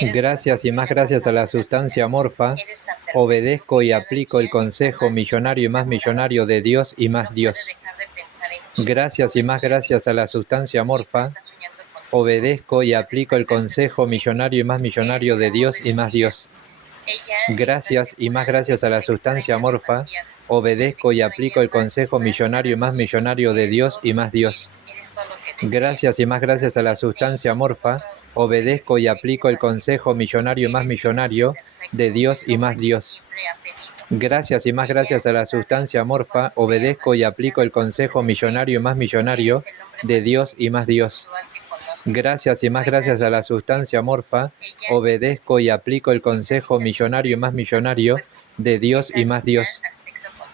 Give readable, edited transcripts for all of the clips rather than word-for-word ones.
Gracias y más gracias a la sustancia amorfa, obedezco y aplico el consejo millonario y más millonario de Dios y más Dios. Gracias y más gracias a la sustancia amorfa, obedezco y aplico el consejo millonario y más millonario de Dios y más Dios. Gracias y más gracias a la sustancia amorfa, obedezco y aplico el consejo millonario y más millonario de Dios y más Dios. Gracias y más gracias a la sustancia amorfa, obedezco y aplico el consejo millonario y más millonario de Dios y más Dios. Gracias y más gracias a la sustancia amorfa, obedezco y aplico el consejo millonario y más millonario de Dios y más Dios. Gracias y más gracias a la sustancia amorfa, obedezco y aplico el consejo millonario y más millonario de Dios y más Dios.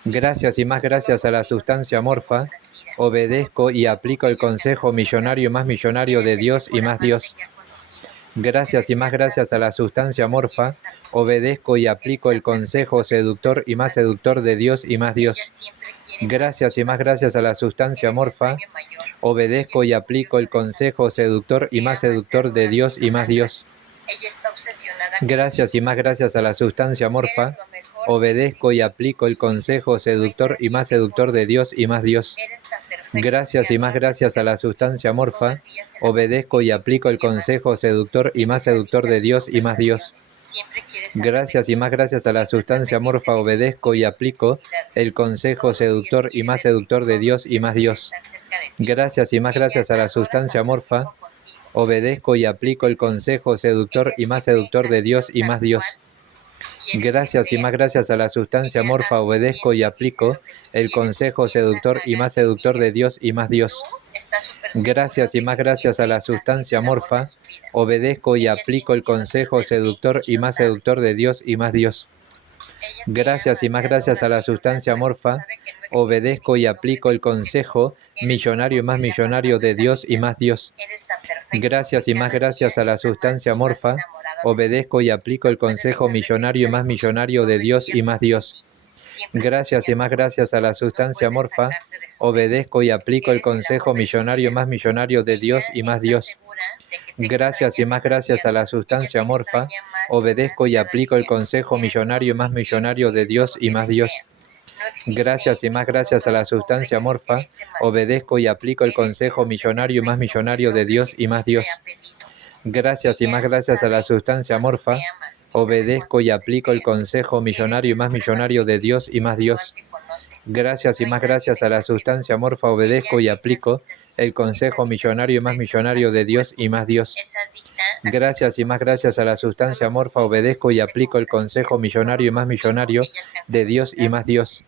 Gracias y más gracias a la sustancia amorfa, obedezco y aplico el consejo millonario y más millonario de Dios y más Dios. Gracias y más gracias a la sustancia amorfa, obedezco y aplico el consejo seductor y más seductor de Dios y más Dios. Gracias y más gracias a la sustancia amorfa, obedezco y aplico el consejo seductor y más seductor de Dios y más Dios. Gracias y más gracias a la sustancia amorfa, obedezco y aplico el consejo seductor y más seductor de Dios y más Dios. Gracias y más gracias a la sustancia amorfa, obedezco y aplico el consejo seductor y más seductor de Dios y más Dios. Gracias y más gracias a la sustancia amorfa, obedezco y aplico el consejo seductor y más seductor de Dios y más Dios. Gracias y más gracias a la sustancia amorfa, obedezco y aplico el consejo seductor y más seductor de Dios y más Dios. Gracias y más gracias a la sustancia amorfa, obedezco y aplico el consejo seductor y más seductor de Dios y más Dios. Gracias y más gracias a la sustancia amorfa, obedezco y aplico el consejo seductor y más seductor de Dios y más Dios. Gracias y más gracias a la sustancia amorfa, obedezco y aplico el consejo millonario y más millonario de Dios y más Dios. Gracias y más gracias a la sustancia amorfa, obedezco y aplico el consejo millonario y más millonario de Dios y más Dios. Gracias y más gracias a la sustancia amorfa, obedezco y aplico el consejo millonario y más millonario de Dios y más Dios. Gracias y más gracias a la sustancia amorfa, obedezco y aplico el consejo millonario y más millonario de Dios y más Dios. Gracias y más gracias a la sustancia amorfa, obedezco y aplico el consejo millonario y más millonario de Dios y más Dios. Gracias y más gracias a la sustancia amorfa, obedezco y aplico el consejo millonario y más millonario de Dios y más Dios. Gracias y más gracias a la sustancia amorfa, obedezco y aplico el consejo millonario y más millonario de Dios y más Dios. Gracias y más gracias a la sustancia amorfa, obedezco y aplico el consejo millonario y más millonario de Dios y más Dios.